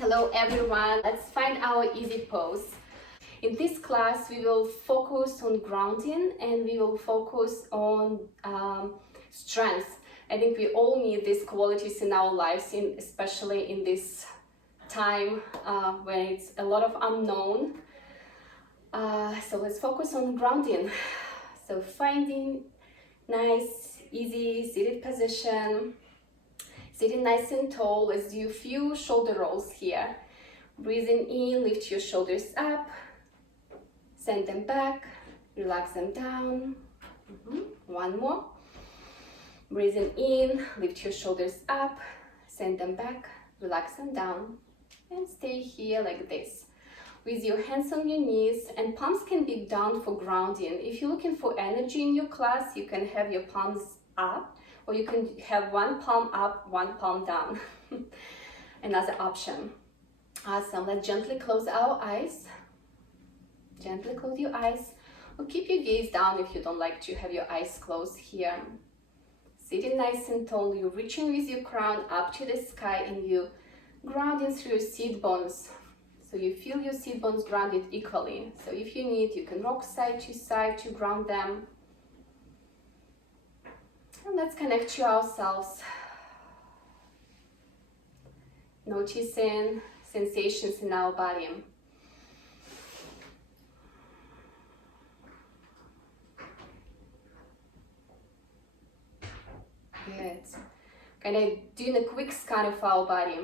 Hello everyone, let's find our easy pose. In this class we will focus on grounding and we will focus on strength. I think we all need these qualities in our lives, especially in this time when it's a lot of unknown. So let's focus on grounding. So finding nice, easy seated position. Sitting nice and tall. Let's do a few shoulder rolls here. Breathing in, lift your shoulders up, send them back, relax them down. One more. Breathing in, lift your shoulders up, send them back, relax them down, and stay here like this. With your hands on your knees, and palms can be down for grounding. If you're looking for energy in your class, you can have your palms up, or you can have one palm up, one palm down. Another option. Awesome. Let's gently close our eyes. Gently close your eyes, or keep your gaze down if you don't like to have your eyes closed here. Sitting nice and tall, you're reaching with your crown up to the sky and you grounding through your seat bones. So you feel your seat bones grounded equally. So if you need, you can rock side to ground them. And let's connect to ourselves. Noticing sensations in our body. Good. Kind of doing a quick scan of our body.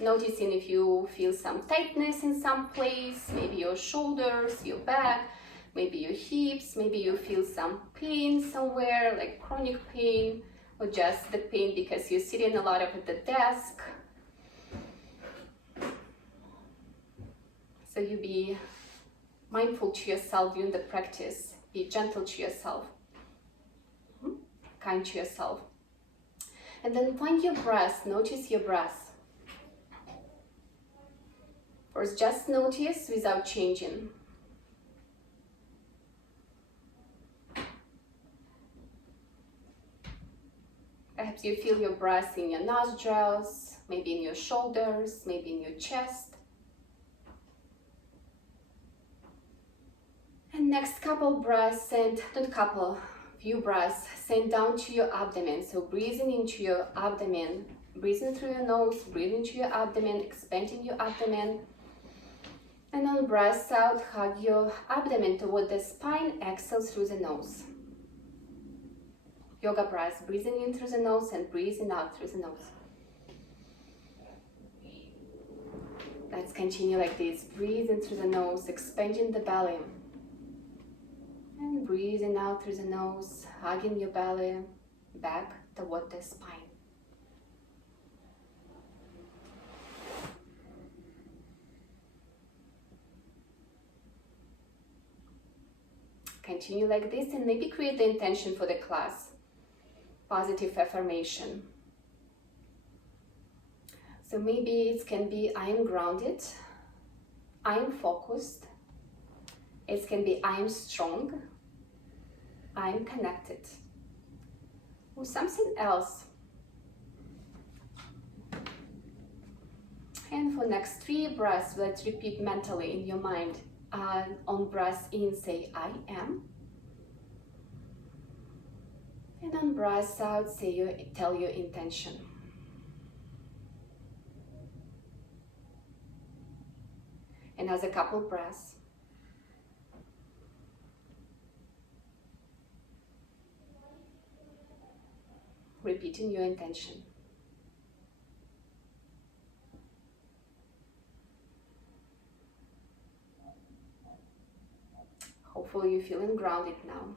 Noticing if you feel some tightness in some place, maybe your shoulders, your back, maybe your hips, maybe you feel some pain somewhere, like chronic pain, or just the pain because you're sitting a lot at the desk. So you be mindful to yourself during the practice. Be gentle to yourself, kind to yourself. And then find your breath, notice your breath. First, just notice without changing. Perhaps you feel your breath in your nostrils, maybe in your shoulders, maybe in your chest. And next couple breaths, and few breaths, send down to your abdomen. So breathing into your abdomen, breathing through your nose, breathing into your abdomen, expanding your abdomen. And on breath out, hug your abdomen toward the spine, exhale through the nose. Yoga breath, breathing in through the nose and breathing out through the nose. Let's continue like this, breathing through the nose, expanding the belly. And breathing out through the nose, hugging your belly back toward the spine. Continue like this and maybe create the intention for the class. Positive affirmation. So maybe it can be I am grounded, I am focused. It can be I am strong, I am connected, or something else. And for next 3 breaths, let's repeat mentally in your mind. On breath in, say I am. And on breath out, tell your intention. And as a couple breaths. Repeating your intention. Hopefully you're feeling grounded now.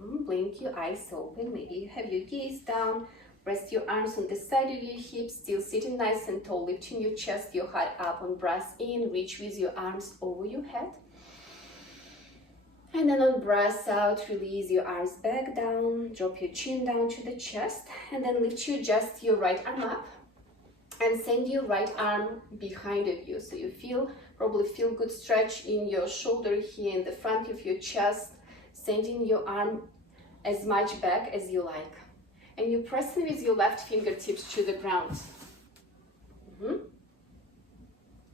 Blink your eyes open, maybe you have your gaze down. Rest your arms on the side of your hips, still sitting nice and tall, lifting your chest, your heart up. On breath in, reach with your arms over your head. And then on breath out, release your arms back down, drop your chin down to the chest, and then lift your right arm up and send your right arm behind of you. So you probably feel good stretch in your shoulder here in the front of your chest, sending your arm as much back as you like. And you press with your left fingertips to the ground.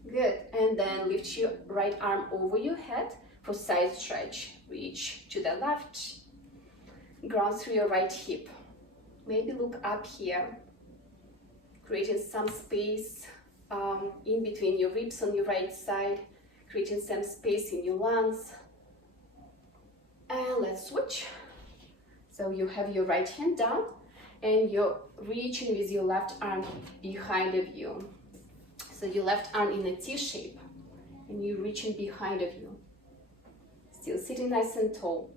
Good. And then lift your right arm over your head for side stretch. Reach to the left, ground through your right hip. Maybe look up here, creating some space in between your ribs on your right side, creating some space in your lungs. And let's switch. So you have your right hand down and you're reaching with your left arm behind of you. So your left arm in a T shape and you're reaching behind of you. Still sitting nice and tall.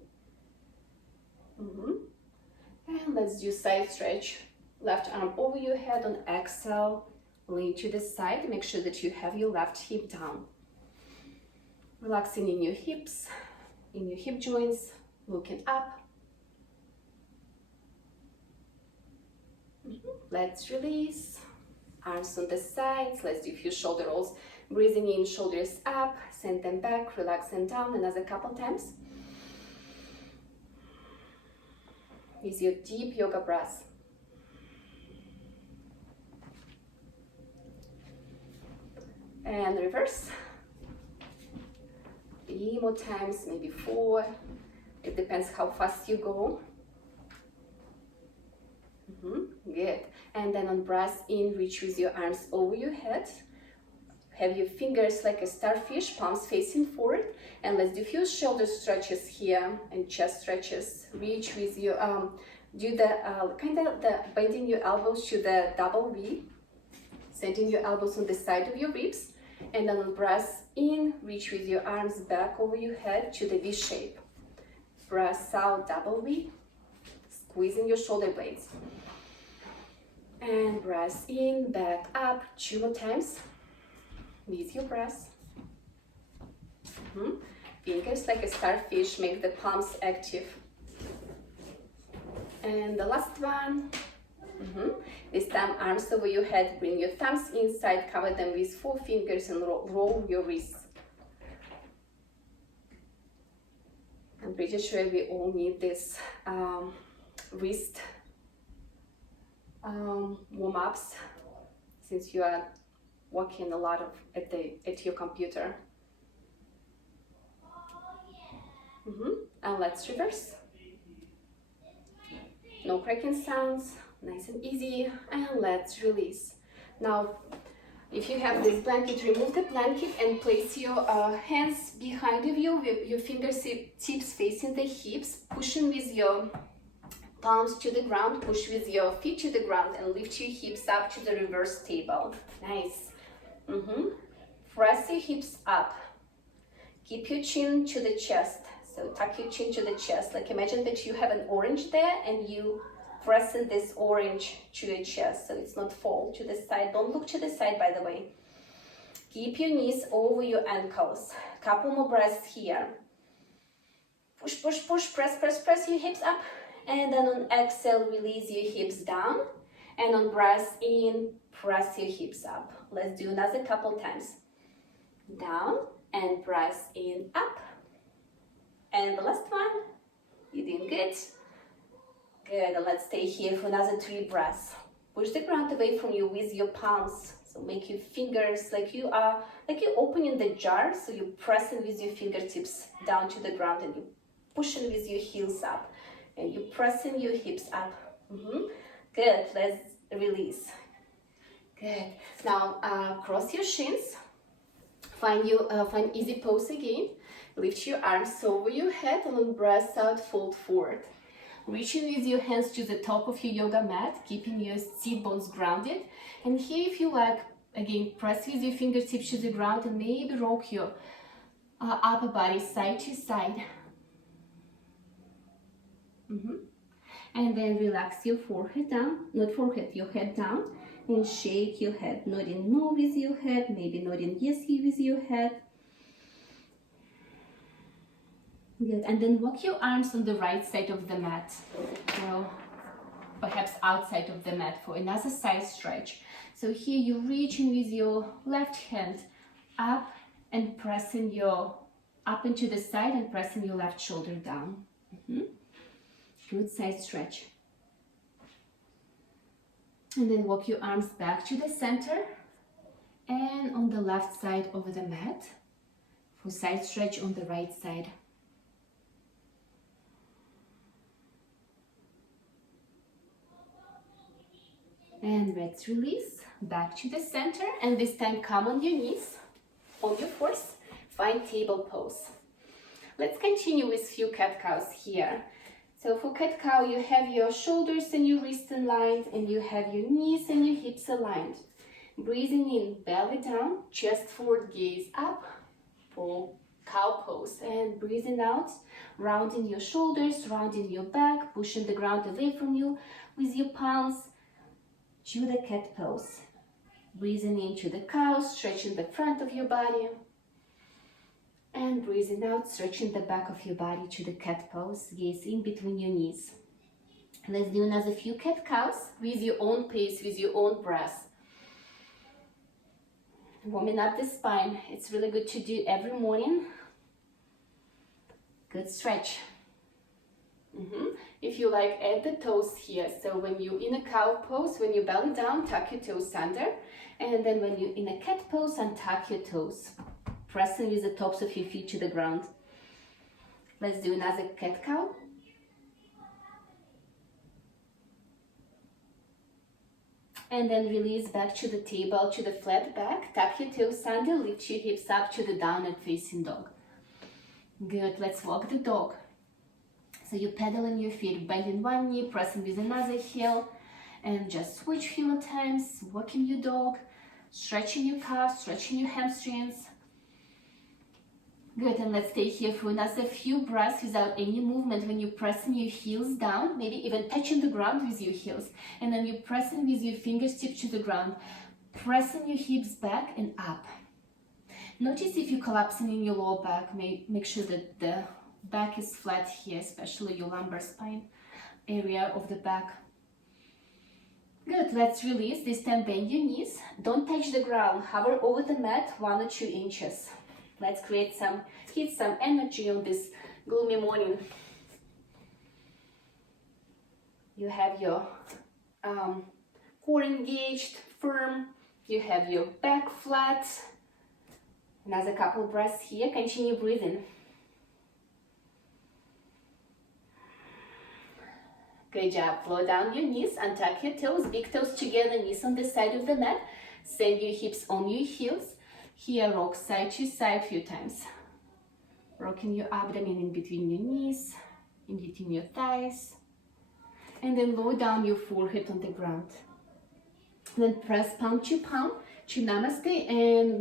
And let's do side stretch. Left arm over your head on exhale. Lean to the side. Make sure that you have your left hip down. Relaxing in your hips, in your hip joints, looking up. Let's release. Arms on the sides. Let's do a few shoulder rolls. Breathing in, shoulders up, send them back, relax them down. Another couple times. With your deep yoga breath. And reverse. 3 more times, maybe 4. It depends how fast you go. Good. And then on breath in, reach with your arms over your head. Have your fingers like a starfish, palms facing forward. And let's do a few shoulder stretches here and chest stretches. Reach with your, do the bending your elbows to the double V. Sending your elbows on the side of your ribs. And then on breath in, reach with your arms back over your head to the V shape. Breath out, double V. Squeezing your shoulder blades. And breath in, back up, 2 more times. With your breath. Fingers like a starfish, make the palms active. And the last one. This time, arms over your head, bring your thumbs inside, cover them with 4 fingers and roll your wrists. I'm pretty sure we all need this wrist warm-ups since you are working a lot at your computer. And let's reverse. No cracking sounds, nice and easy, and let's release. Now, if you have this blanket, remove the blanket and place your hands behind of you, with your fingertips facing the hips, pushing with your palms to the ground, push with your feet to the ground, and lift your hips up to the reverse table. Nice. Press your hips up. Keep your chin to the chest. So tuck your chin to the chest. Like imagine that you have an orange there and you pressing this orange to your chest so it's not fall to the side. Don't look to the side, by the way. Keep your knees over your ankles. Couple more breaths here. Push, push, push. Press, press, press your hips up. And then on exhale, release your hips down. And on breath in, press your hips up. Let's do another couple times. Down and breath in, up. And the last one. You're doing good. Good. Let's stay here for another 3 breaths. Push the ground away from you with your palms. So make your fingers like you're opening the jar. So you're pressing with your fingertips down to the ground and you're pushing with your heels up. And you're pressing your hips up. Good. Let's release. Good. Now cross your shins. Find easy pose again. Lift your arms over your head and on breath out, fold forward. Reaching with your hands to the top of your yoga mat, keeping your seat bones grounded. And here, if you like, again, press with your fingertips to the ground and maybe rock your upper body side to side. And then relax your forehead down, not forehead, your head down, and shake your head, nodding no with your head, maybe nodding yes with your head. Good. And then walk your arms on the right side of the mat, or perhaps outside of the mat for another side stretch. So here you're reaching with your left hand up and pressing your up into the side and pressing your left shoulder down. Good side stretch. And then walk your arms back to the center and on the left side over the mat for side stretch on the right side. And let's release back to the center, and this time come on your knees, on your fours, find table pose. Let's continue with few cat-cows here. So for cat-cow, you have your shoulders and your wrists aligned, and you have your knees and your hips aligned. Breathing in, belly down, chest forward, gaze up for cow pose. And breathing out, rounding your shoulders, rounding your back, pushing the ground away from you with your palms to the cat pose. Breathing into the cow, stretching the front of your body. And breathing out, stretching the back of your body to the cat pose. Gaze in between your knees. Let's do another few cat cows with your own pace, with your own breath. Warming up the spine. It's really good to do every morning. Good stretch. If you like, add the toes here. So when you're in a cow pose, when you belly down, tuck your toes under. And then when you're in a cat pose, untuck your toes. Pressing with the tops of your feet to the ground. Let's do another cat cow. And then release back to the table, to the flat back. Tuck your toes under, lift your hips up to the downward facing dog. Good, let's walk the dog. So you pedal in your feet, bending one knee, pressing with another heel, and just switch few times, walking your dog, stretching your calves, stretching your hamstrings. Good, and let's stay here for another few breaths without any movement. When you're pressing your heels down, maybe even touching the ground with your heels, and then you're pressing with your fingertips to the ground, pressing your hips back and up. Notice if you're collapsing in your lower back, make sure that the back is flat here, especially your lumbar spine area of the back. Good, let's release. This time bend your knees. Don't touch the ground. Hover over the mat 1 or 2 inches. Let's create some heat, some energy on this gloomy morning. You have your core engaged, firm. You have your back flat. Another couple breaths here. Continue breathing. Good job. Flow down your knees, untuck your toes, big toes together, knees on the side of the mat. Send your hips on your heels. Here, rock side to side a few times. Rocking your abdomen in between your knees, in between your thighs. And then lower down your forehead on the ground. Then press palm to namaste, and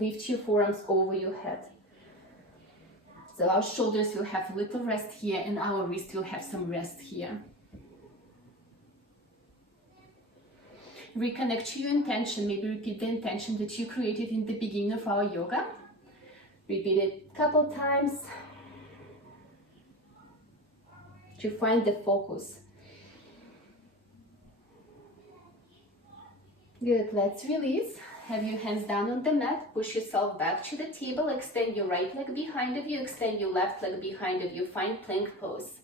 lift your forearms over your head. So our shoulders will have a little rest here, and our wrist will have some rest here. Reconnect to your intention. Maybe repeat the intention that you created in the beginning of our yoga. Repeat it a couple times to find the focus. Good, let's release. Have your hands down on the mat. Push yourself back to the table. Extend your right leg behind of you. Extend your left leg behind of you. Find plank pose.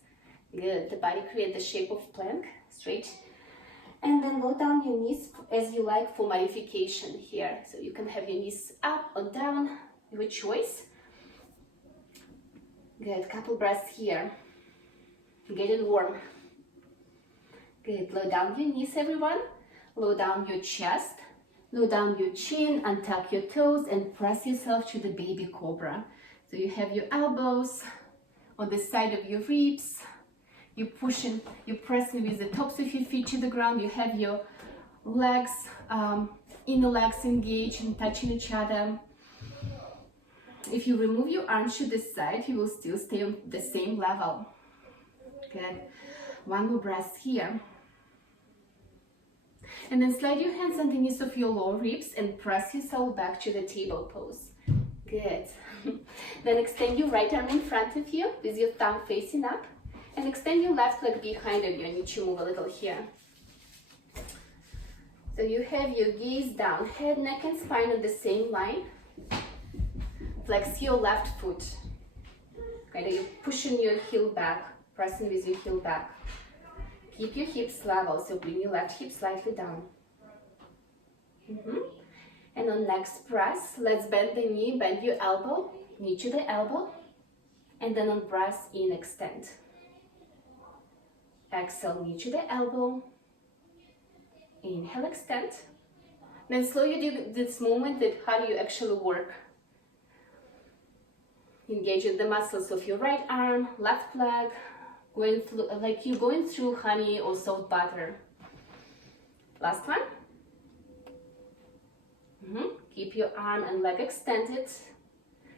Good. The body create the shape of plank. Straight. And then go down your knees as you like for modification here. So you can have your knees up or down, your choice. Good. Couple breaths here. Getting warm. Good. Lower down your knees, everyone. Lower down your chest. Lower down your chin, untuck your toes, and press yourself to the baby cobra. So you have your elbows on the side of your ribs. You're pressing with the tops of your feet to the ground. You have your legs, inner legs engaged and touching each other. If you remove your arms to the side, you will still stay on the same level. Good. One more breath here. And then slide your hands underneath of your lower ribs and press yourself back to the table pose. Good. Then extend your right arm in front of you with your thumb facing up. And extend your left leg behind of you. I need to move a little here. So you have your gaze down, head, neck, and spine on the same line. Flex your left foot. Okay, you're pushing your heel back, pressing with your heel back. Keep your hips level, so bring your left hip slightly down. And on next press, let's bend the knee, bend your elbow, knee to the elbow. And then on press in, extend. Exhale, knee to the elbow. Inhale, extend. Then slowly do this movement that how do you actually work. Engaging the muscles of your right arm, left leg, going through like you're going through honey or salt butter. Last one. Keep your arm and leg extended.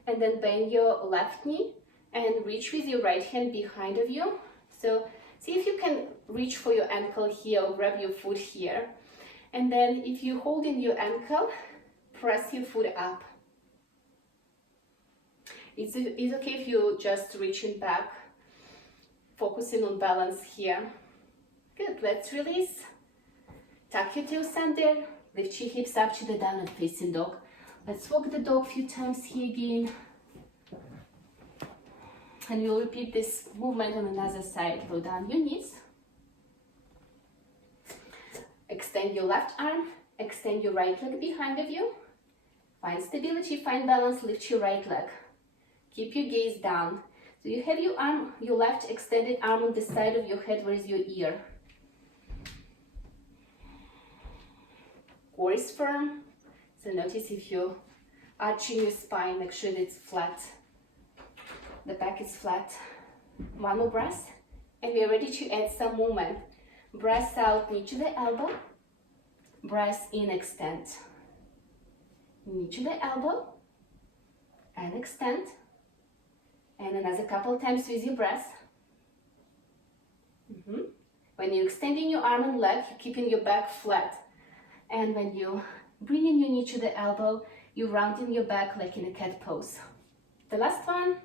And then bend your left knee and reach with your right hand behind of you. So see if you can reach for your ankle here or grab your foot here. And then if you're holding your ankle, press your foot up. It's okay if you're just reaching back, focusing on balance here. Good, let's release. Tuck your toes under, lift your hips up to the downward facing dog. Let's walk the dog a few times here again. And we'll repeat this movement on another side. Go down your knees. Extend your left arm, extend your right leg behind of you. Find stability, find balance, lift your right leg. Keep your gaze down. So you have your arm, your left extended arm on the side of your head, where is your ear. Core is firm. So notice if you're arching your spine, make sure that it's flat. The back is flat. One more breath. And we are ready to add some movement. Breath out, knee to the elbow. Breath in, extend. Knee to the elbow. And extend. And another couple times with your breath. When you're extending your arm and leg, you're keeping your back flat. And when you bring in your knee to the elbow, you're rounding your back like in a cat pose. The last one.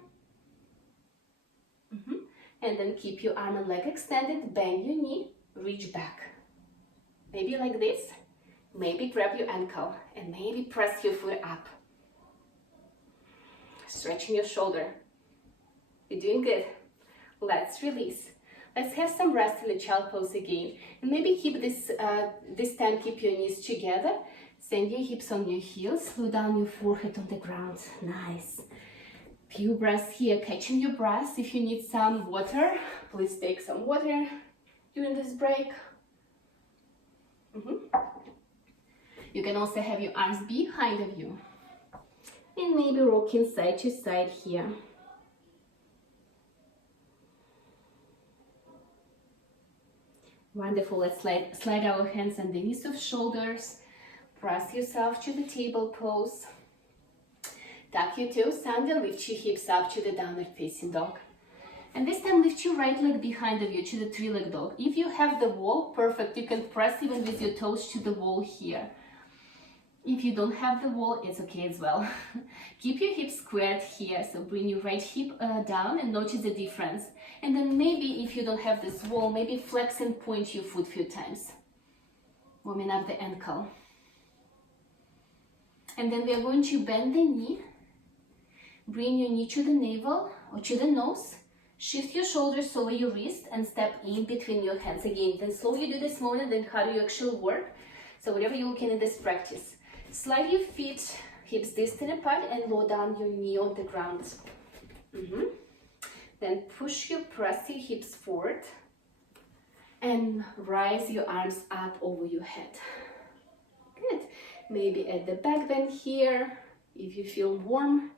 And then keep your arm and leg extended, bend your knee, reach back. Maybe like this, maybe grab your ankle, and maybe press your foot up. Stretching your shoulder. You're doing good. Let's release. Let's have some rest in the child pose again. And maybe keep this time, keep your knees together. Send your hips on your heels, slow down your forehead on the ground. Nice. Few breaths here, catching your breath. If you need some water, please take some water during this break. You can also have your arms behind of you. And maybe rocking side to side here. Wonderful. Let's slide our hands underneath of shoulders. Press yourself to the table pose. Tuck your toes under, lift your hips up to the downward facing dog. And this time lift your right leg behind of you to the three-leg dog. If you have the wall, perfect. You can press even with your toes to the wall here. If you don't have the wall, it's okay as well. Keep your hips squared here. So bring your right hip down and notice the difference. And then maybe if you don't have this wall, maybe flex and point your foot a few times. Warming up the ankle. And then we are going to bend the knee. Bring your knee to the navel or to the nose. Shift your shoulders over your wrist and step in between your hands again. Then slowly do this movement, then how do you actually work? So whatever you're looking at this practice. Slide your feet, hips distant apart, and lower down your knee on the ground. Then press your hips forward and rise your arms up over your head. Good. Maybe at the back bend here, if you feel warm.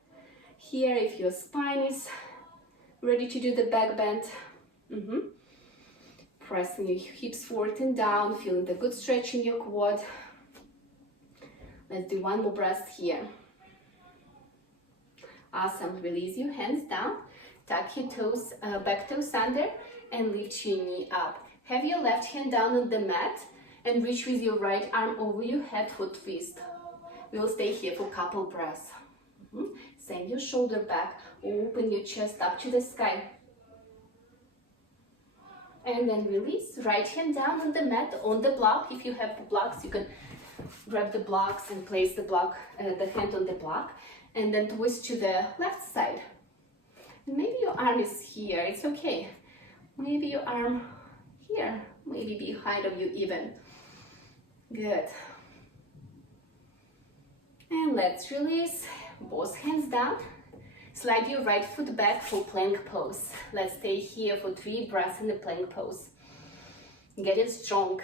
Here, if your spine is ready to do the back bend. Pressing your hips forward and down, feeling the good stretch in your quad. Let's do one more breath here. Awesome. Release your hands down. Tuck your toes, back toes under, and lift your knee up. Have your left hand down on the mat and reach with your right arm over your head for twist. We will stay here for a couple breaths. Send your shoulder back, open your chest up to the sky. And then release, right hand down on the mat, on the block. If you have the blocks, you can grab the blocks and place the block, the hand on the block. And then twist to the left side. Maybe your arm is here, it's okay. Maybe your arm here, maybe behind of you even. Good. And let's release, both hands down. Slide your right foot back for plank pose. Let's stay here for 3 breaths in the plank pose. Get it strong.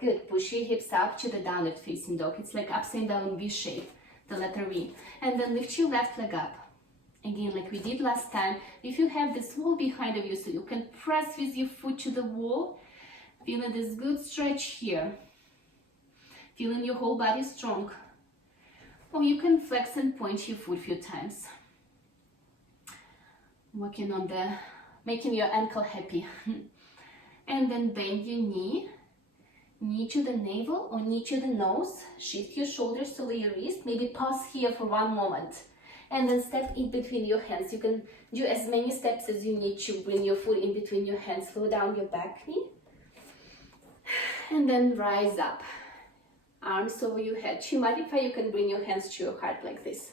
Good, push your hips up to the downward facing dog. It's like upside down V shape, the letter V. And then lift your left leg up. Again, like we did last time, if you have this wall behind of you, so you can press with your foot to the wall, feeling this good stretch here. Feeling your whole body strong. Or you can flex and point your foot a few times. Working on making your ankle happy. And then bend your knee to the navel or knee to the nose. Shift your shoulders to your wrist. Maybe pause here for 1 moment. And then step in between your hands. You can do as many steps as you need to bring your foot in between your hands. Slow down your back knee. And then rise up. Arms over your head. To modify, you can bring your hands to your heart like this.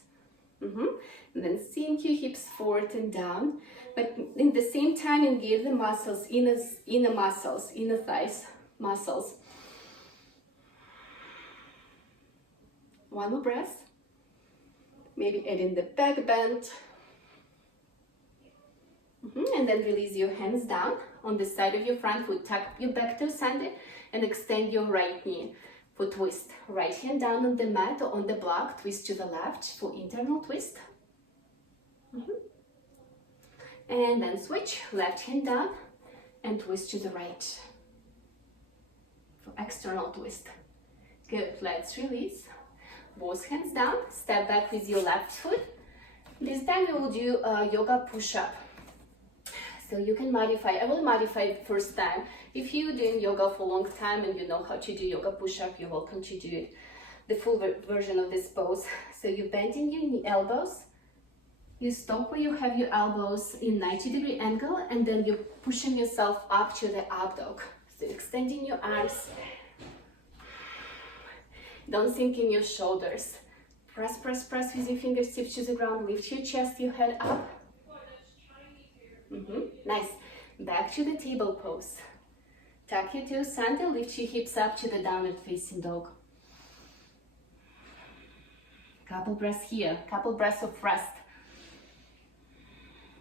And then sink your hips forward and down. But in the same time, engage the muscles, inner thighs muscles. 1 more breath. Maybe adding the back bend. And then release your hands down on the side of your front foot. Tuck your back to center and extend your right knee for twist. Right hand down on the mat or on the block. Twist to the left for internal twist. And then switch. Left hand down and twist to the right for external twist. Good. Let's release. Both hands down. Step back with your left foot. This time we will do a yoga push-up. So you can modify. I will modify it first time. If you're doing yoga for a long time and you know how to do yoga push-up, you're welcome to do it. The full version of this pose. So you're bending your elbows. You stop where you have your elbows in 90-degree angle, and then you're pushing yourself up to the up dog. So extending your arms. Don't sink in your shoulders. Press, press, press with your fingertips to the ground. Lift your chest, your head up. Nice. Back to the table pose. Tuck your toes under, lift your hips up to the downward facing dog. Couple breaths here, couple breaths of rest.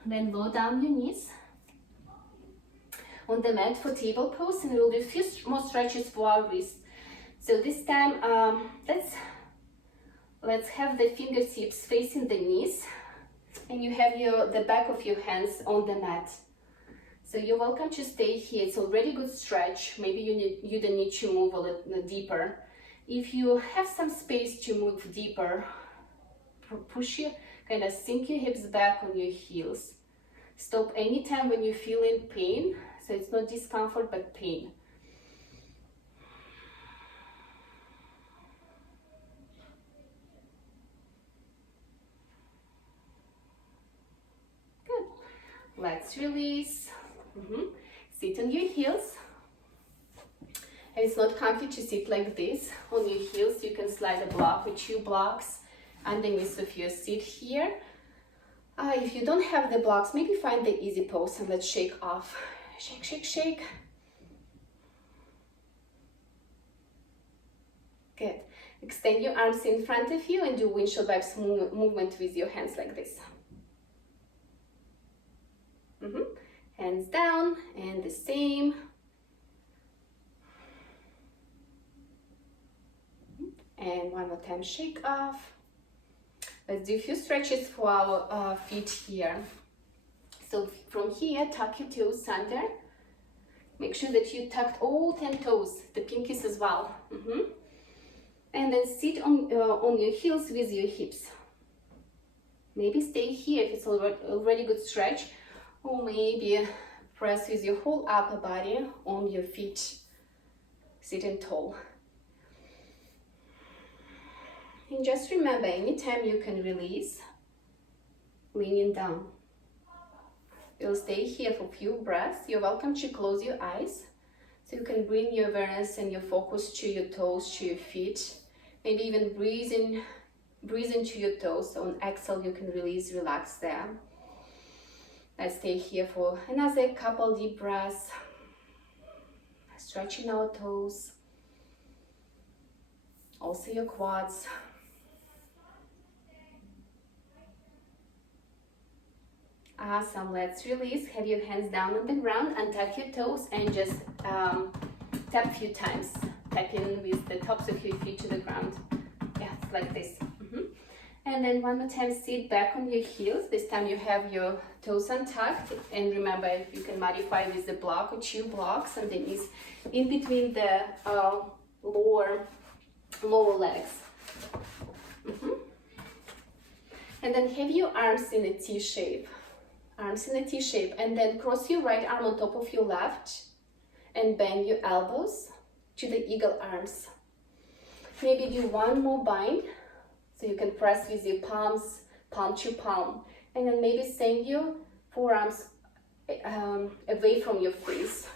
Then lower down your knees on the mat for table pose, and we'll do a few more stretches for our wrists. So this time, let's have the fingertips facing the knees, and you have the back of your hands on the mat. So you're welcome to stay here. It's already good stretch. Maybe you don't need to move a little deeper. If you have some space to move deeper, push your, kind of sink your hips back on your heels. Stop anytime when you feel in pain. So it's not discomfort, but pain. Good. Let's release. Sit on your heels. And it's not comfy to sit like this. On your heels, you can slide a block or 2 blocks underneath of your seat here. If you don't have the blocks, maybe find the easy pose and let's shake off. Shake, shake, shake. Good. Extend your arms in front of you and do windshield wipes movement with your hands like this. Hands down and the same. And one more time, shake off. Let's do a few stretches for our feet here. So from here, tuck your toes under. Make sure that you tucked all 10 toes, the pinkies as well. And then sit on your heels with your hips. Maybe stay here if it's already good stretch, or maybe press with your whole upper body on your feet, sitting tall. And just remember, anytime you can release, leaning down. You'll stay here for a few breaths. You're welcome to close your eyes, so you can bring your awareness and your focus to your toes, to your feet. Maybe even breathe into your toes. So on exhale, you can release, relax there. Let's stay here for another couple deep breaths. Stretching our toes. Also your quads. Awesome. Let's release. Have your hands down on the ground, untuck your toes, and just tap a few times. Tap in with the tops of your feet to the ground. Yeah, like this. And then one more time, sit back on your heels. This time you have your toes untucked. And remember, you can modify with the block or 2 blocks underneath, in between the lower legs. And then have your arms in a T shape. Arms in a T shape. And then cross your right arm on top of your left and bend your elbows to the eagle arms. Maybe do one more bind. So you can press with your palms, palm to palm. And then maybe send your forearms away from your face.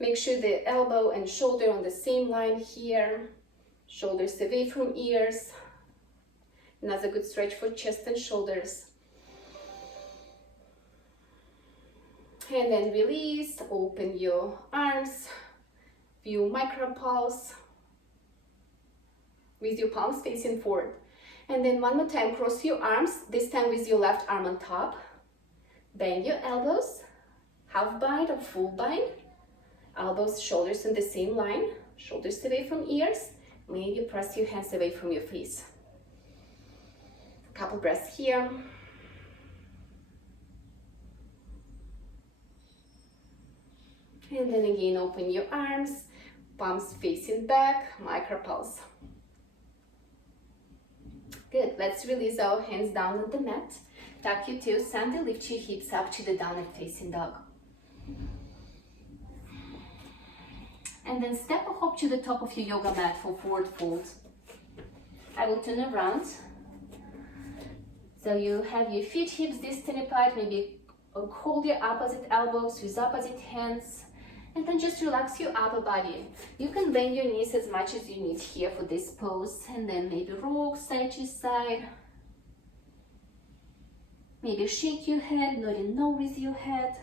Make sure the elbow and shoulder on the same line here. Shoulders away from ears. Another good stretch for chest and shoulders. And then release, open your arms. Few micro pulse with your palms facing forward. And then one more time, cross your arms, this time with your left arm on top. Bend your elbows, half bind or full bind. Elbows, shoulders in the same line, shoulders away from ears. Maybe press your hands away from your face. Couple breaths here. And then again, open your arms, palms facing back, micro pulse. Good, let's release our hands down on the mat. Tuck your toes under, lift your hips up to the downward facing dog. And then step or hop to the top of your yoga mat for forward fold. I will turn around. So you have your feet, hips distant apart, maybe hold your opposite elbows with opposite hands. And then just relax your upper body. You can bend your knees as much as you need here for this pose. And then maybe rock side to side. Maybe shake your head, nodding no with your head.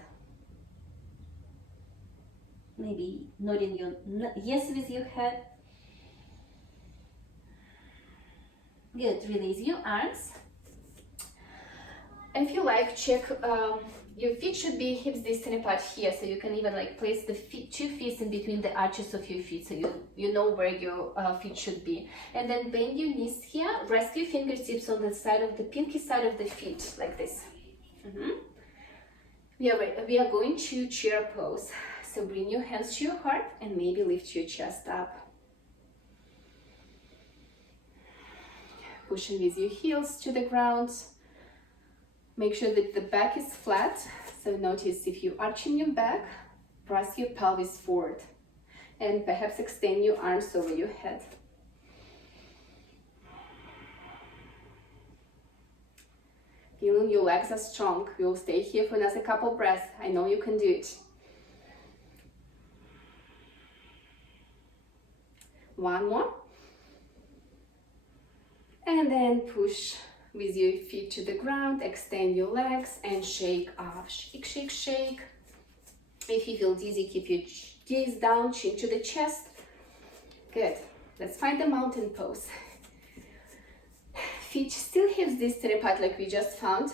Maybe nodding your yes with your head. Good, release your arms. If you like, check your feet should be hips distant apart here, so you can even like place the feet, 2 feet in between the arches of your feet, so you know where your feet should be. And then bend your knees here, rest your fingertips on the side of the pinky side of the feet, like this. We are going to chair pose. So bring your hands to your heart and maybe lift your chest up. Pushing with your heels to the ground. Make sure that the back is flat. So notice if you arching your back, press your pelvis forward. And perhaps extend your arms over your head. Feeling your legs are strong. We'll stay here for another couple breaths. I know you can do it. One more. And then push with your feet to the ground, extend your legs and shake off. Shake, shake, shake. If you feel dizzy, keep your gaze down, chin to the chest. Good. Let's find the mountain pose. Feet still hips distant apart like we just found.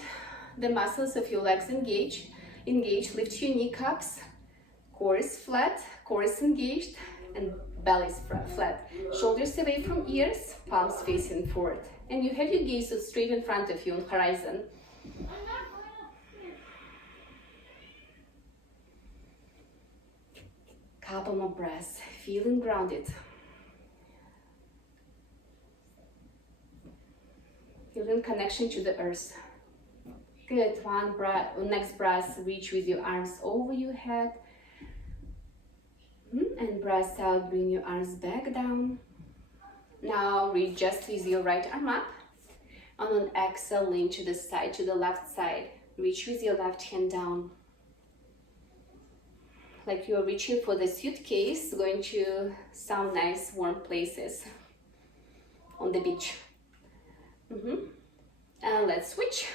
The muscles of your legs engage. Lift your kneecaps. Core is flat, core is engaged, and belly is flat. Shoulders away from ears, palms facing forward. And you have your gaze straight in front of you on horizon. Couple more breaths, feeling grounded. Feeling connection to the earth. Good, one breath, next breath, reach with your arms over your head. And breath out, bring your arms back down. Now reach just with your right arm up. On an exhale, lean to the side, to the left side. Reach with your left hand down. Like you're reaching for the suitcase, going to some nice warm places on the beach. And let's switch.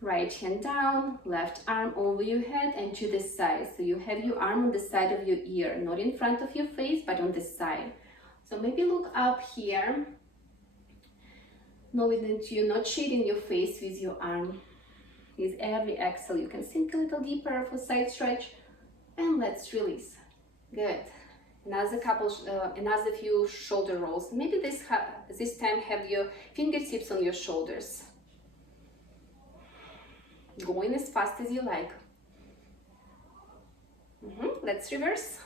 Right hand down, left arm over your head and to the side. So you have your arm on the side of your ear, not in front of your face, but on the side. So maybe look up here, knowing that you're not shading your face with your arm. With every exhale, you can sink a little deeper for side stretch, and let's release. Good. Another few shoulder rolls. Maybe this time have your fingertips on your shoulders. Going as fast as you like. Let's reverse.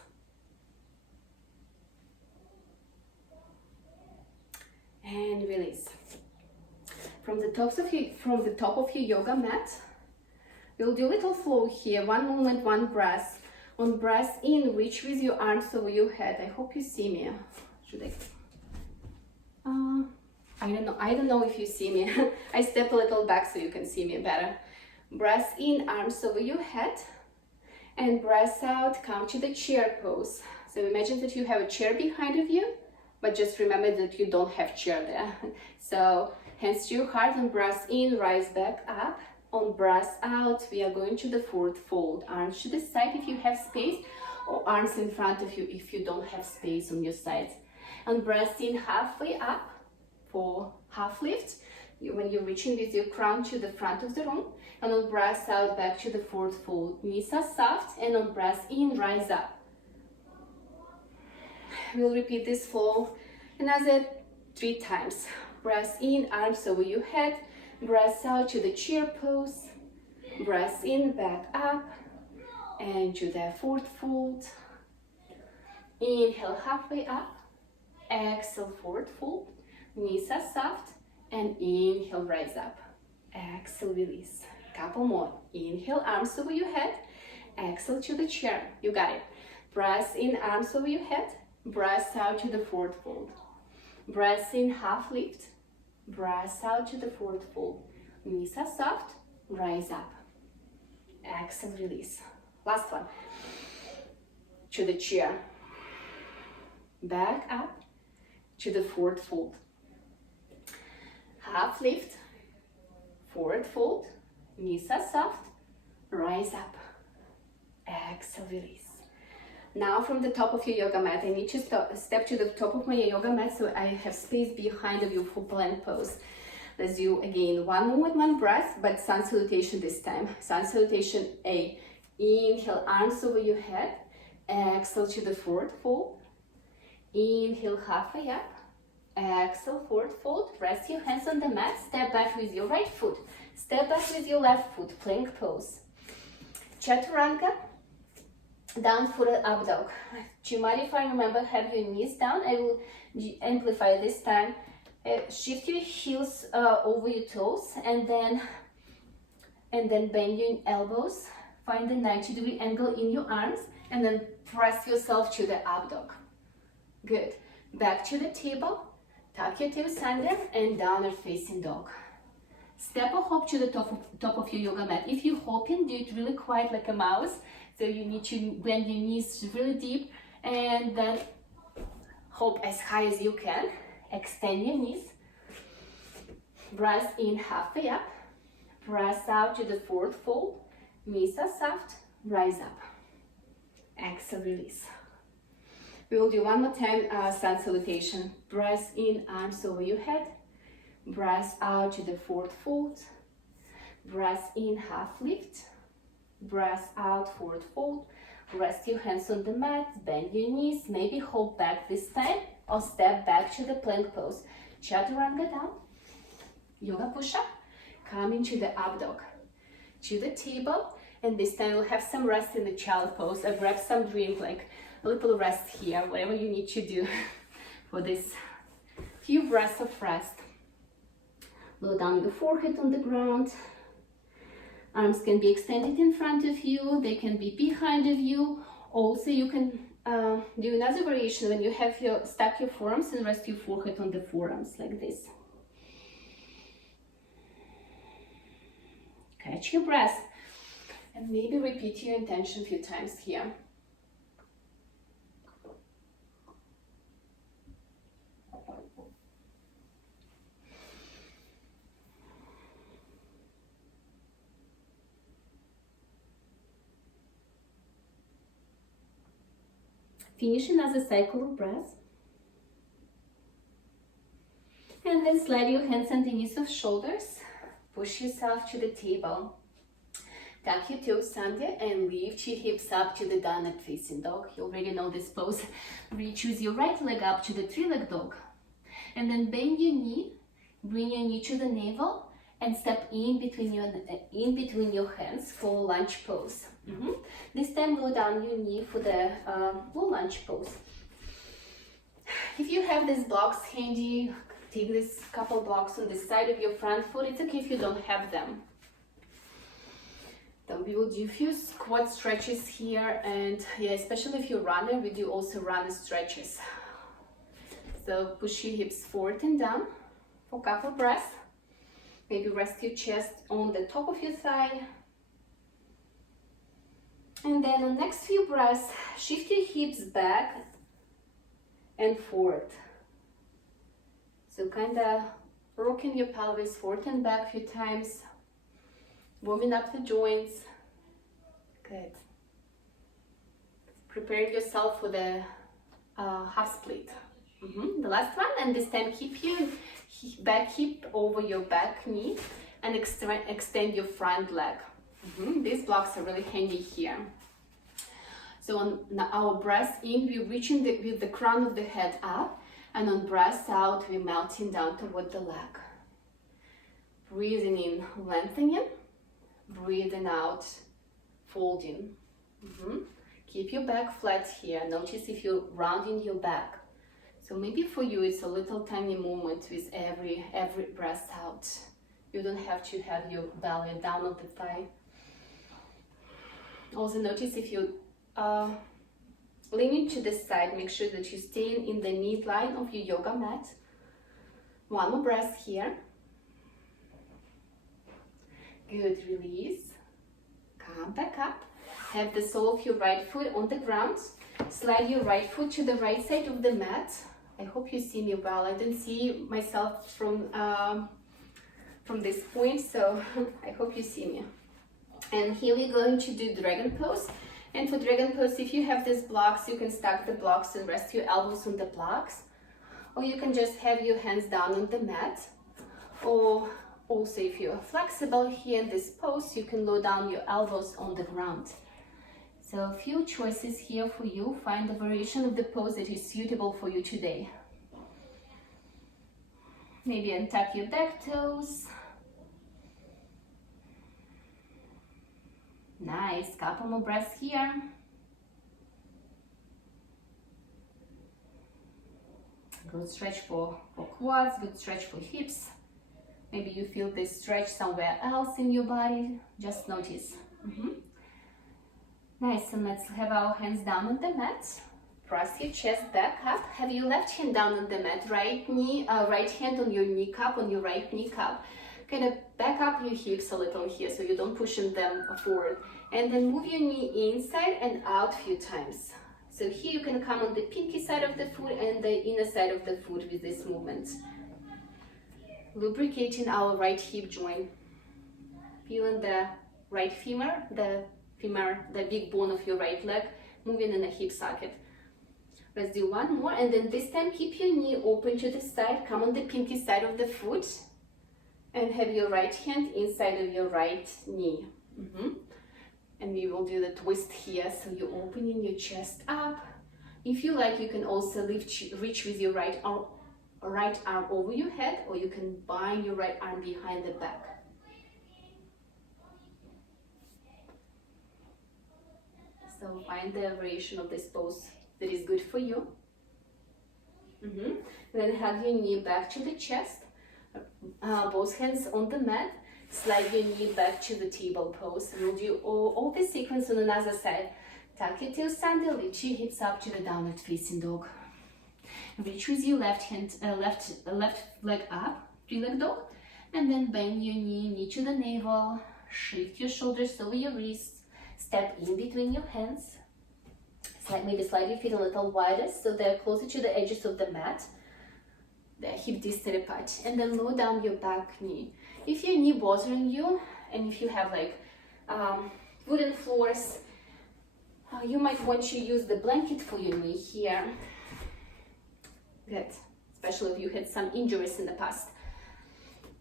And release. From the top of your yoga mat, we'll do a little flow here. One movement, one breath. On breath in, reach with your arms over your head. I hope you see me. Should I don't know if you see me. I step a little back so you can see me better. Breath in, arms over your head. And breath out, come to the chair pose. So imagine that you have a chair behind of you, but just remember that you don't have chair there. So hands to your heart, and breath in, rise back up. On breath out, we are going to the forward fold. Arms to the side if you have space, or arms in front of you if you don't have space on your sides. And breath in, halfway up for half lift. When you're reaching with your crown to the front of the room. And on breath out, back to the forward fold. Knees are soft, and on breath in, rise up. We'll repeat this flow another 3 times. Breath in, arms over your head. Breath out to the chair pose. Breath in, back up, and to the forward fold. Inhale, halfway up. Exhale, forward fold. Knees are soft, and inhale, rise up. Exhale, release. Couple more. Inhale, arms over your head. Exhale to the chair. You got it. Breath in, arms over your head. Breath out to the forward fold. Breath in, half lift. Breath out to the forward fold. Knees are soft. Rise up. Exhale, release. Last one. To the chair. Back up to the forward fold. Half lift. Forward fold. Knees are soft. Rise up. Exhale, release. Now from the top of your yoga mat, I need to step to the top of my yoga mat so I have space behind of you for plank pose. Let's do again 1 movement, 1 breath, but sun salutation this time. Sun salutation A. Inhale, arms over your head. Exhale to the forward fold. Inhale, halfway up. Exhale, forward fold. Rest your hands on the mat. Step back with your right foot. Step back with your left foot. Plank pose. Chaturanga. Down for the up dog. Chimarify, remember, have your knees down. I will amplify this time. Shift your heels over your toes, and then bend your elbows. Find the 90-degree angle in your arms, and then press yourself to the up dog. Good. Back to the table. Tuck your toes under, and downward facing dog. Step or hop to the top of your yoga mat. If you're hopping, do it really quiet like a mouse. So you need to bend your knees really deep, and then hop as high as you can. Extend your knees. Breath in, halfway up. Breath out to the forward fold. Knees are soft. Rise up. Exhale, release. We will do one more time, sun salutation. Breath in, arms over your head. Breath out to the forward fold. Breath in, half lift. Breath out, forward fold. Rest your hands on the mat, bend your knees, maybe hold back this time, or step back to the plank pose. Chaturanga down, yoga push-up, come into the up dog. To the table, and this time we'll have some rest in the child pose. Or grab some drink, like a little rest here, whatever you need to do for this few breaths of rest. Lower down your forehead on the ground. Arms can be extended in front of you, they can be behind of you. Also, you can do another variation when you have stack your forearms and rest your forehead on the forearms like this. Catch your breath and maybe repeat your intention a few times here. Finish another cycle of breath. And then slide your hands underneath your shoulders. Push yourself to the table. Tuck your toes under and lift your hips up to the downward facing dog. You already know this pose. Choose your right leg up to the three-leg dog. And then bend your knee, bring your knee to the navel, and step in between your hands for lunge pose. This time lower down your knee for the low lunge pose. If you have these blocks handy, take this couple blocks on the side of your front foot. It's okay if you don't have them. Then we will do a few squat stretches here, and yeah, especially if you're a runner, we do also runner stretches. So push your hips forward and down for a couple breaths. Maybe rest your chest on the top of your thigh. And then on the next few breaths, shift your hips back and forward. So kind of rocking your pelvis forward and back a few times, warming up the joints. Good. Prepare yourself for the half split. The last one, and this time keep your back hip over your back knee and extend your front leg. These blocks are really handy here. So on our breath in, we're reaching with the crown of the head up, and on breath out, we're melting down toward the leg. Breathing in, lengthening. Breathing out, folding. Keep your back flat here. Notice if you're rounding your back. So maybe for you it's a little tiny movement with every breath out. You don't have to have your belly down on the thigh. Also notice if you leaning to the side, make sure that you're staying in the midline of your yoga mat. One more breath here. Good, release. Come back up. Have the sole of your right foot on the ground. Slide your right foot to the right side of the mat. I hope you see me well. I don't see myself from this point, so I hope you see me. And here we're going to do dragon pose. And for dragon pose, if you have these blocks, you can stack the blocks and rest your elbows on the blocks. Or you can just have your hands down on the mat. Or also, if you're flexible here in this pose, you can lower down your elbows on the ground. So a few choices here for you. Find the variation of the pose that is suitable for you today. Maybe untuck your back toes. Nice, couple more breaths here. Good stretch for quads, good stretch for hips. Maybe you feel this stretch somewhere else in your body. Just notice. Nice, and let's have our hands down on the mat. Press your chest back up. Have your left hand down on the mat. Right hand on your kneecap, on your right kneecap. Kind of back up your hips a little here so you don't push them forward. And then move your knee inside and out a few times. So here you can come on the pinky side of the foot and the inner side of the foot with this movement. Lubricating our right hip joint. Feeling the right femur, the big bone of your right leg, moving in the hip socket. Let's do one more, and then this time keep your knee open to the side, come on the pinky side of the foot, and have your right hand inside of your right knee. And we will do the twist here, so you're opening your chest up. If you like, you can also reach with your right arm over your head, or you can bind your right arm behind the back. So find the variation of this pose that is good for you. Then hug your knee back to the chest, both hands on the mat. Slide your knee back to the table pose. We'll do all this sequence on another side. Tuck your tail under, lift your hips up to the downward facing dog. Reach with your left leg up, three-leg dog, and then bend your knee to the navel. Shift your shoulders over your wrists. Step in between your hands. Maybe slide your feet a little wider so they're closer to the edges of the mat. The hip distant apart. And then lower down your back knee. If your knee bothering you, and if you have like wooden floors, you might want to use the blanket for your knee here. Good. Especially if you had some injuries in the past.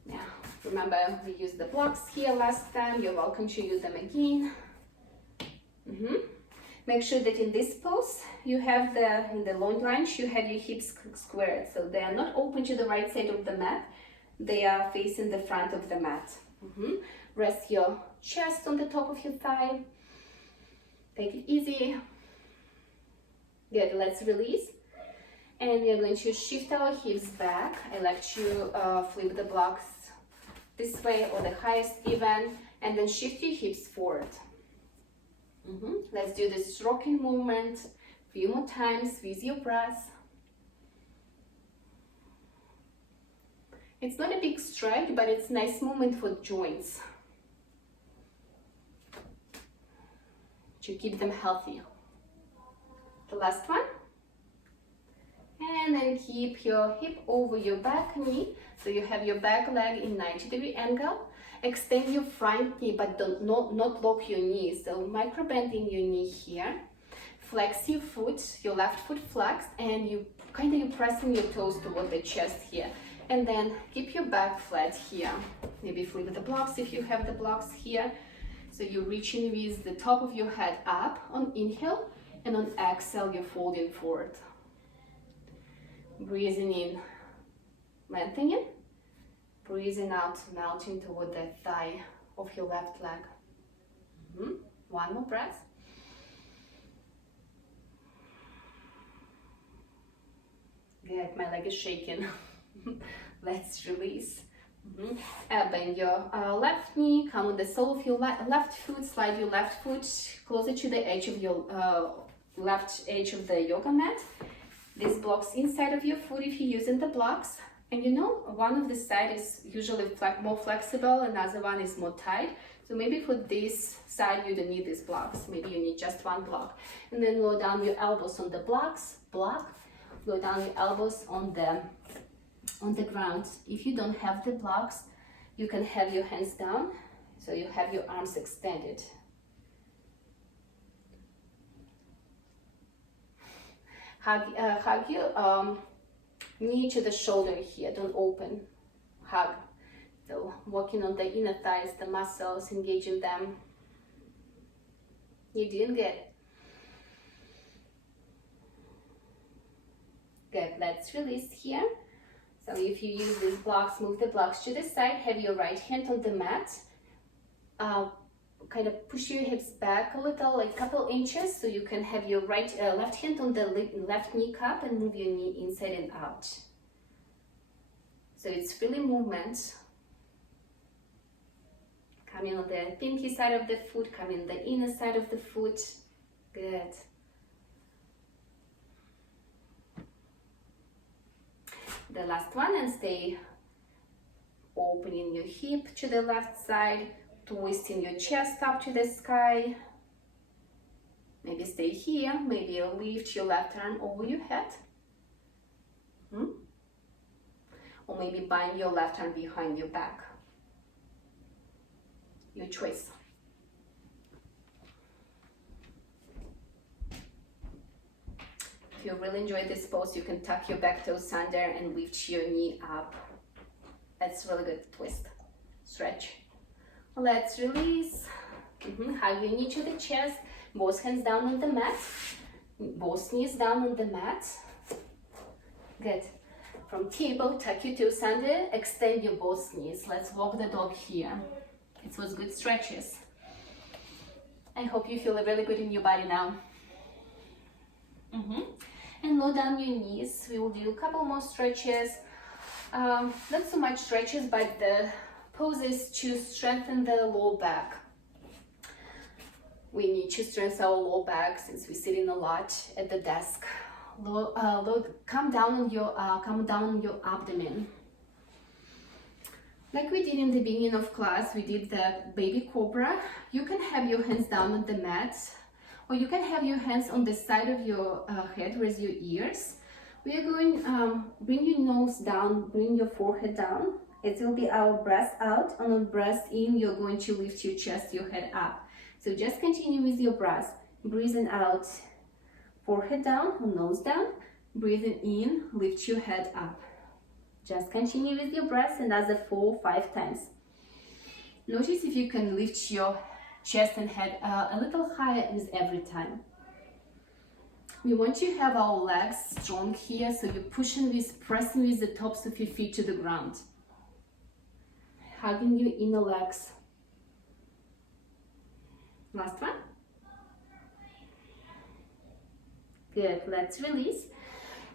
Yeah, remember we used the blocks here last time. You're welcome to use them again. Make sure that in this pose, you have in the long lunge, you have your hips squared. So they are not open to the right side of the mat. They are facing the front of the mat. Rest your chest on the top of your thigh. Take it easy. Good, let's release. And we are going to shift our hips back. I like to flip the blocks this way or the highest even, and then shift your hips forward. Let's do this rocking movement a few more times with your breath. It's not a big stretch, but it's a nice movement for joints to keep them healthy. The last one. And then keep your hip over your back knee. So you have your back leg in 90-degree angle. Extend your front knee, but not lock your knee. So micro bending your knee here. Flex your foot, your left foot flexed, and you pressing your toes toward the chest here. And then keep your back flat here. Maybe flip the blocks if you have the blocks here. So you're reaching with the top of your head up on inhale, and on exhale you're folding forward. Breathing in, lengthening. Breathing out, melting toward the thigh of your left leg. One more breath. Good, my leg is shaking. Let's release. Bend your left knee, come on the sole of your left foot, slide your left foot closer to the edge of your left edge of the yoga mat. This blocks inside of your foot if you're using the blocks. And you know, one of the side is usually more flexible, another one is more tight. So maybe for this side you don't need these blocks. Maybe you need just one block. And then lower down your elbows on the blocks, block. Lower down your elbows on the ground. If you don't have the blocks, you can have your hands down, so you have your arms extended. Hug your knee to the shoulder here, don't open, hug. So working on the inner thighs, the muscles, engaging them. You're doing good. Good, let's release here. So if you use these blocks, move the blocks to the side, have your right hand on the mat. Kind of push your hips back a little, like a couple inches, so you can have your left hand on the left kneecap and move your knee inside and out. So it's really movement. Coming on the pinky side of the foot, coming on the inner side of the foot. Good. The last one, and stay opening your hip to the left side, twisting your chest up to the sky. Maybe stay here, maybe lift your left arm over your head. Or maybe bind your left arm behind your back. Your choice. If you really enjoy this pose, you can tuck your back toes under and lift your knee up. That's a really good twist. Stretch. Let's release. Hug your knee to the chest. Both hands down on the mat. Both knees down on the mat. Good. From table, tuck your toes under. Extend your both knees. Let's walk the dog here. It was good stretches. I hope you feel really good in your body now. And lower down your knees. We will do a couple more stretches. Not so much stretches, but the poses to strengthen the lower back. We need to strengthen our lower back since we're sitting a lot at the desk. Come down on your abdomen. Like we did in the beginning of class, we did the baby cobra. You can have your hands down on the mat, or you can have your hands on the side of your head with your ears. We are going bring your nose down, bring your forehead down. It will be our breath out, and on breath in, you're going to lift your chest, your head up. So just continue with your breath. Breathing out, forehead down, nose down. Breathing in, lift your head up. Just continue with your breath, another 4 or 5 times. Notice if you can lift your chest and head a little higher with every time. We want to have our legs strong here, so you're pressing with the tops of your feet to the ground. Hugging your inner legs. Last one. Good, let's release.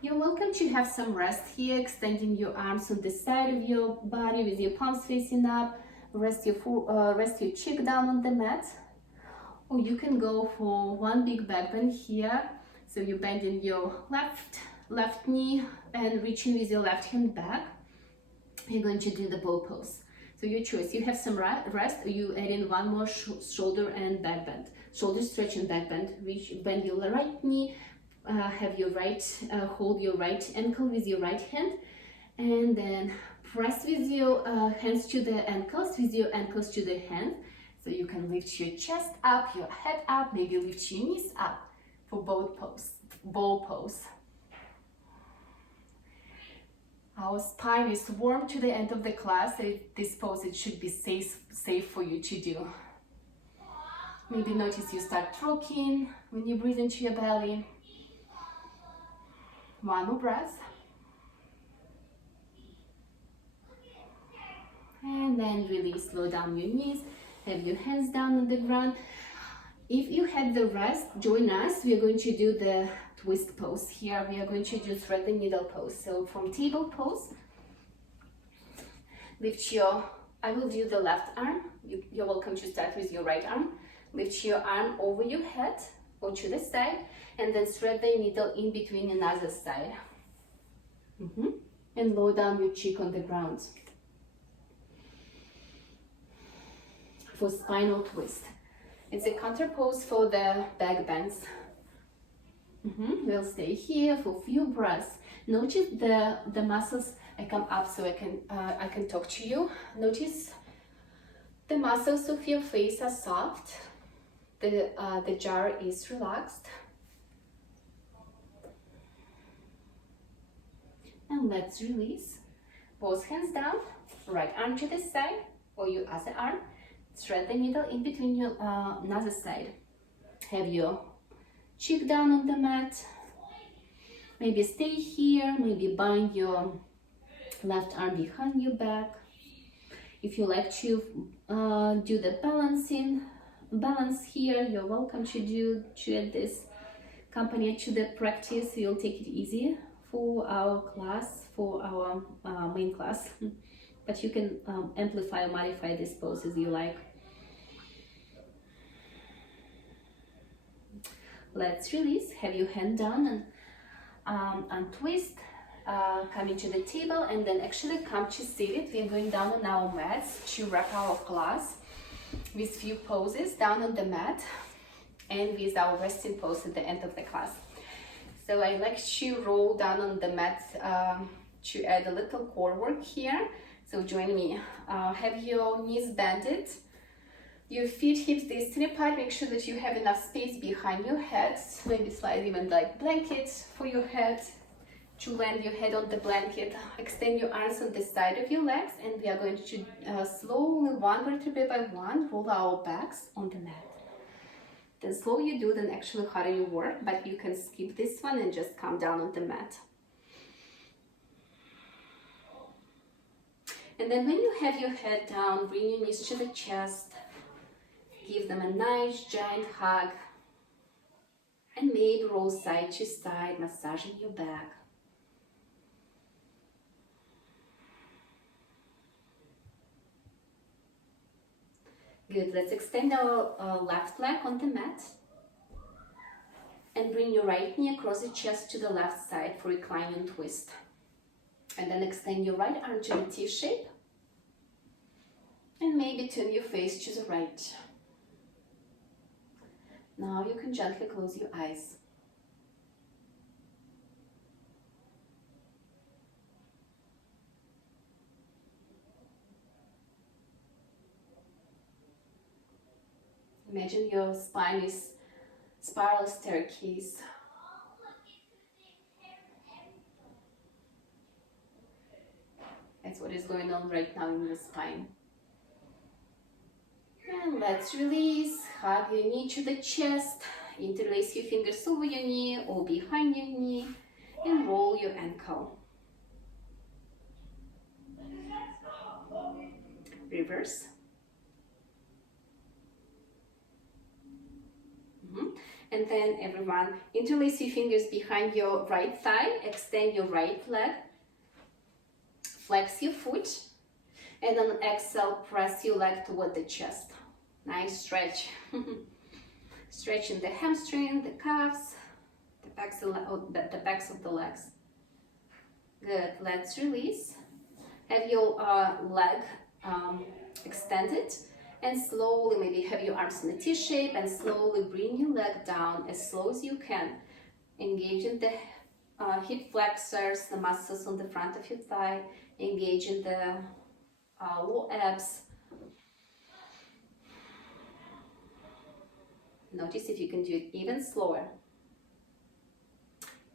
You're welcome to have some rest here, extending your arms on the side of your body with your palms facing up. Rest your cheek down on the mat. Or you can go for one big back bend here. So you're bending your left knee and reaching with your left hand back. You're going to do the bow pose. So your choice, you have some rest, or you add in one more shoulder and back bend. Shoulder stretch and back bend. Bend your right knee, hold your right ankle with your right hand, and then press with your hands to the ankles, with your ankles to the hand. So you can lift your chest up, your head up, maybe lift your knees up for bow pose. Our spine is warm to the end of the class. So this pose, it should be safe for you to do. Maybe notice you start rocking when you breathe into your belly. One more breath. And then release, slow down your knees, have your hands down on the ground. If you had the rest, join us. We are going to do the twist pose. Here we are going to do thread the needle pose. So from table pose, I will do the left arm. You're welcome to start with your right arm. Lift your arm over your head or to the side, and then thread the needle in between another side. And lower down your cheek on the ground. For spinal twist. It's a counter pose for the back bends. We'll stay here for a few breaths. Notice the muscles. I come up so I can talk to you. Notice the muscles of your face are soft. The jaw is relaxed. And let's release. Both hands down, right arm to the side, or your other arm. Thread the needle in between your another side. Have your cheek down on the mat. Maybe stay here, maybe bind your left arm behind your back. If you like to do the balance here, you're welcome to at this company to the practice. You'll take it easy for our class, for our main class. But you can amplify or modify this pose as you like. Let's release. Have your hand down and untwist. Coming to the table, and then actually come to seated. We are going down on our mats to wrap our class with few poses down on the mat and with our resting pose at the end of the class. So I like to roll down on the mat to add a little core work here. So join me. Have your knees bended, your feet hips distantly apart. Make sure that you have enough space behind your head. Maybe slide even like blankets for your head to land your head on the blanket. Extend your arms on the side of your legs, and we are going to slowly, one vertebra by one, roll our backs on the mat. The slower you do, then actually harder you work, but you can skip this one and just come down on the mat. And then when you have your head down, bring your knees to the chest, give them a nice giant hug, and maybe roll side to side, massaging your back. Good, let's extend our left leg on the mat and bring your right knee across the chest to the left side for reclining twist. And then extend your right arm to the T shape and maybe turn your face to the right. Now you can gently close your eyes. Imagine your spine is spiral staircase. That's what is going on right now in the spine. And let's release. Hug your knee to the chest. Interlace your fingers over your knee or behind your knee and roll your ankle. Reverse. And then everyone, interlace your fingers behind your right thigh, extend your right leg, flex your foot, and on exhale, press your leg toward the chest. Nice stretch. Stretching the hamstring, the calves, the backs of the legs. Good, let's release. Have your leg extended and slowly maybe have your arms in a T shape and slowly bring your leg down as slow as you can. Engaging the hip flexors, the muscles on the front of your thigh, engaging the low abs. Notice if you can do it even slower.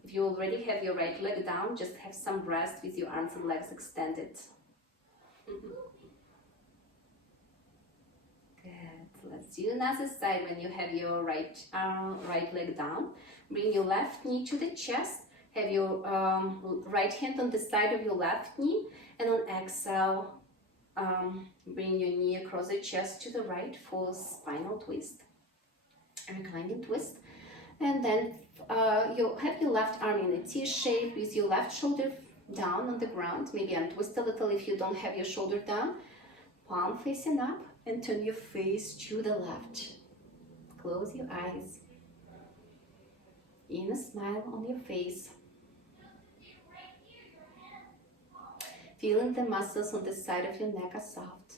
If you already have your right leg down, just have some rest with your arms and legs extended. Good. Let's do another side. When you have your right leg down, bring your left knee to the chest. Have your right hand on the side of your left knee, and on exhale, bring your knee across the chest to the right for spinal twist. Reclining twist, and then you have your left arm in a T shape with your left shoulder down on the ground. Maybe untwist a little if you don't have your shoulder down. Palm facing up and turn your face to the left. Close your eyes. In a smile on your face. Feeling the muscles on the side of your neck are soft.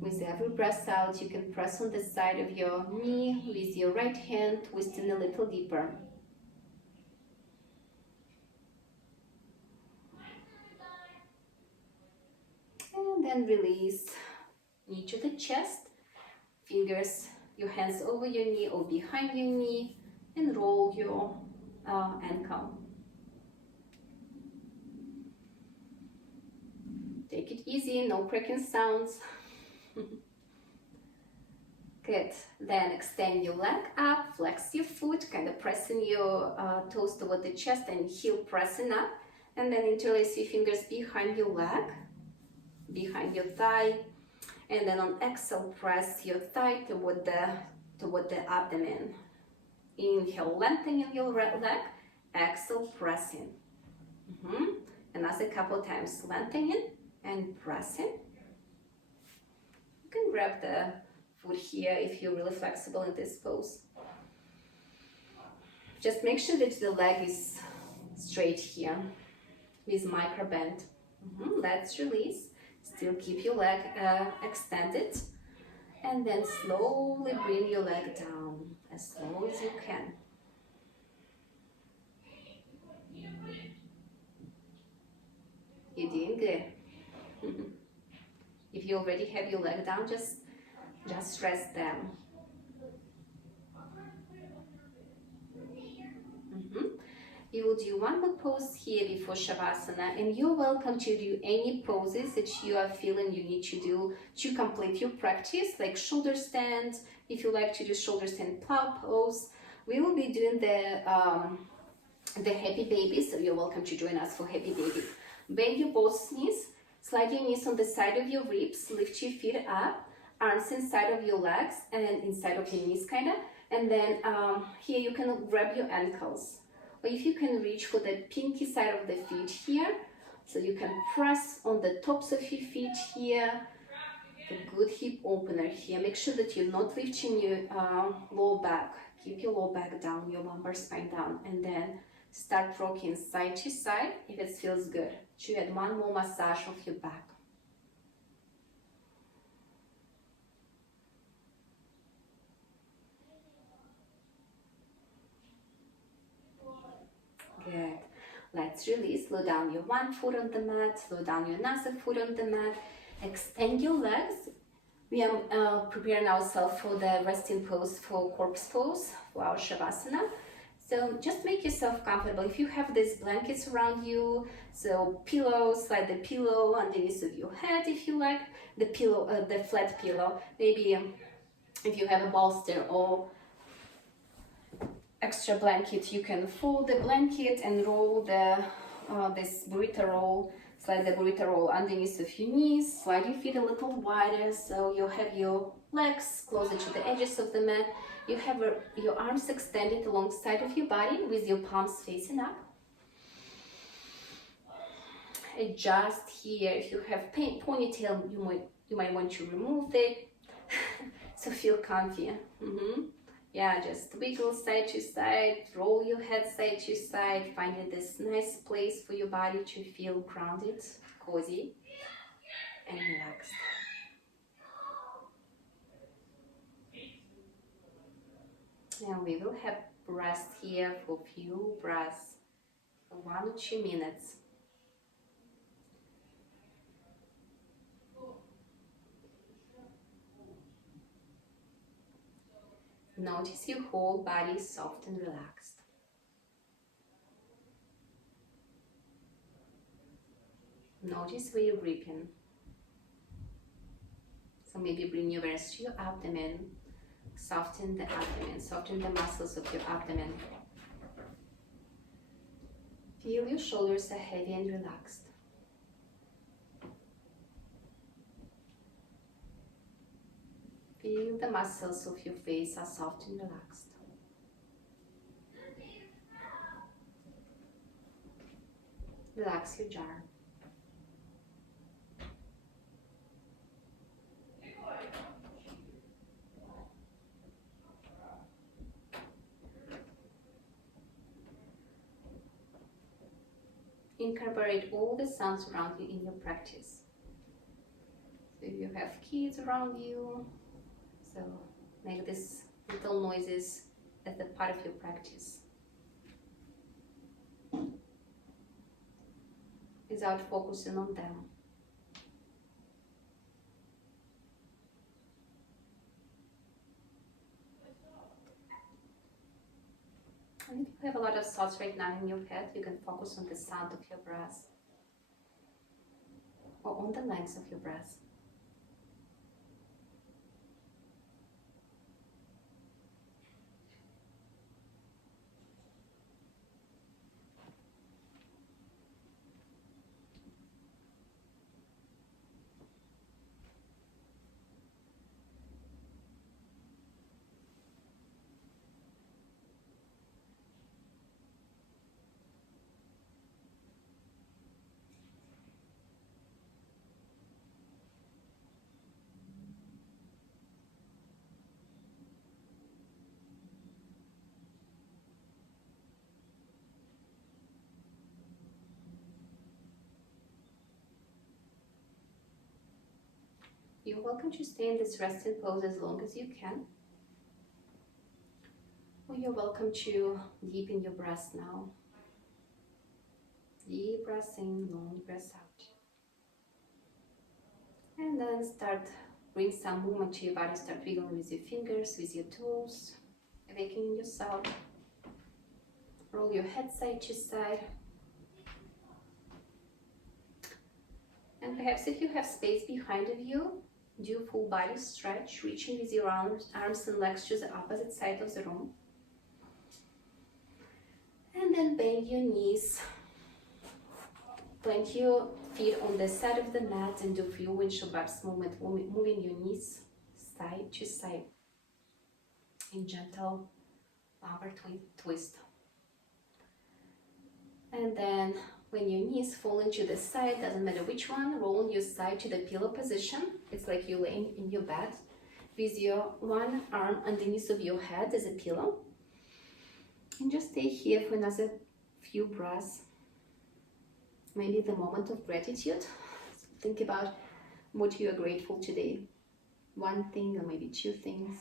With every breath out, you can press on the side of your knee with your right hand, twisting a little deeper. And then release, knee to the chest, fingers, your hands over your knee or behind your knee, and roll your ankle. Take it easy, no cracking sounds. Good. Then extend your leg up, flex your foot, kind of pressing your toes toward the chest and heel pressing up. And then interlace your fingers behind your leg, behind your thigh. And then on exhale, press your thigh toward the abdomen. Inhale, lengthening your leg. Exhale, pressing. Another couple times, lengthening and pressing. You can grab the foot here if you're really flexible in this pose. Just make sure that the leg is straight here with micro bend. Let's release. Still keep your leg extended, and then slowly bring your leg down as slow as you can. You're doing good. If you already have your leg down, just rest them. You will do one more pose here before Shavasana, and you're welcome to do any poses that you are feeling you need to do to complete your practice, like shoulder stand. If you like to do shoulder stand plow pose, we will be doing the happy baby, so you're welcome to join us for happy baby. Bend your both knees, slide your knees on the side of your ribs, lift your feet up, arms inside of your legs and inside of your knees kind of, and then here you can grab your ankles. Or if you can reach for the pinky side of the feet here, so you can press on the tops of your feet here, the good hip opener here. Make sure that you're not lifting your low back. Keep your low back down, your lumbar spine down, and then start rocking side to side if it feels good. To add one more massage of your back. Good. Let's release. Slow down your one foot on the mat. Slow down your another foot on the mat. Extend your legs. We are preparing ourselves for the resting pose, for corpse pose, for our Shavasana. So just make yourself comfortable. If you have these blankets around you, so pillows, slide the pillow underneath of your head if you like, the pillow, the flat pillow. Maybe if you have a bolster or extra blanket, you can fold the blanket and roll the this burrito roll, slide the burrito roll underneath of your knees, slide your feet a little wider so you have your legs closer to the edges of the mat. You have your arms extended alongside of your body with your palms facing up. Adjust here. If you have ponytail, you might want to remove it. So feel comfy. Yeah, just wiggle side to side, roll your head side to side, finding this nice place for your body to feel grounded, cozy, and relaxed. And we will have rest here for a few breaths, for 1 or 2 minutes. Notice your whole body soft and relaxed. Notice where you're gripping. So maybe bring your awareness to your abdomen. Soften the abdomen, soften the muscles of your abdomen. Feel your shoulders are heavy and relaxed. Feel the muscles of your face are soft and relaxed. Relax your jaw. Incorporate all the sounds around you in your practice. So if you have kids around you, so make these little noises as a part of your practice. Without focusing on them. And if you have a lot of thoughts right now in your head, you can focus on the sound of your breath or on the length of your breath. You're welcome to stay in this resting pose as long as you can. Or you're welcome to deepen your breath now. Deep breath in, long breath out. And then bring some movement to your body. Start wiggling with your fingers, with your toes, awakening yourself. Roll your head side to side. And perhaps if you have space behind of you, do a full body stretch, reaching with your arms and legs to the opposite side of the room. And then bend your knees. Plant your feet on the side of the mat and do a few windshield wipes movement, moving your knees side to side in gentle lumbar twist. And then when your knees fall into the side, doesn't matter which one, roll your side to the pillow position. It's like you're laying in your bed with your one arm underneath of your head as a pillow. And just stay here for another few breaths. Maybe the moment of gratitude. Think about what you are grateful today. One thing or maybe 2 things.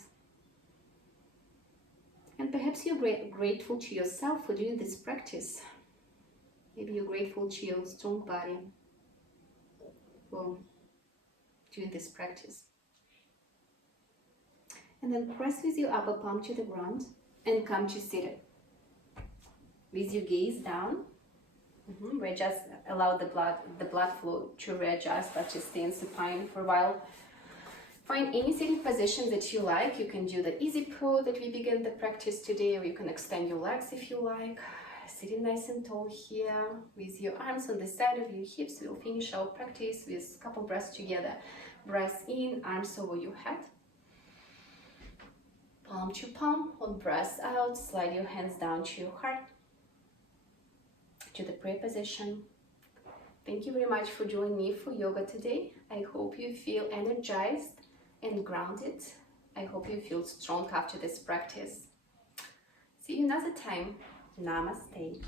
And perhaps you're grateful to yourself for doing this practice. Maybe you're grateful to your strong body for doing this practice. And then press with your upper palm to the ground and come to seated. with your gaze down. Readjust, allow the blood flow to readjust, but just stay in supine for a while. Find any sitting position that you like. You can do the easy pose that we began the practice today, or you can extend your legs if you like. Sitting nice and tall here with your arms on the side of your hips. We'll finish our practice with a couple breaths together. Breath in, arms over your head. Palm to palm. On breath out, slide your hands down to your heart, to the prayer position. Thank you very much for joining me for yoga today. I hope you feel energized and grounded. I hope you feel strong after this practice. See you another time. Namaste.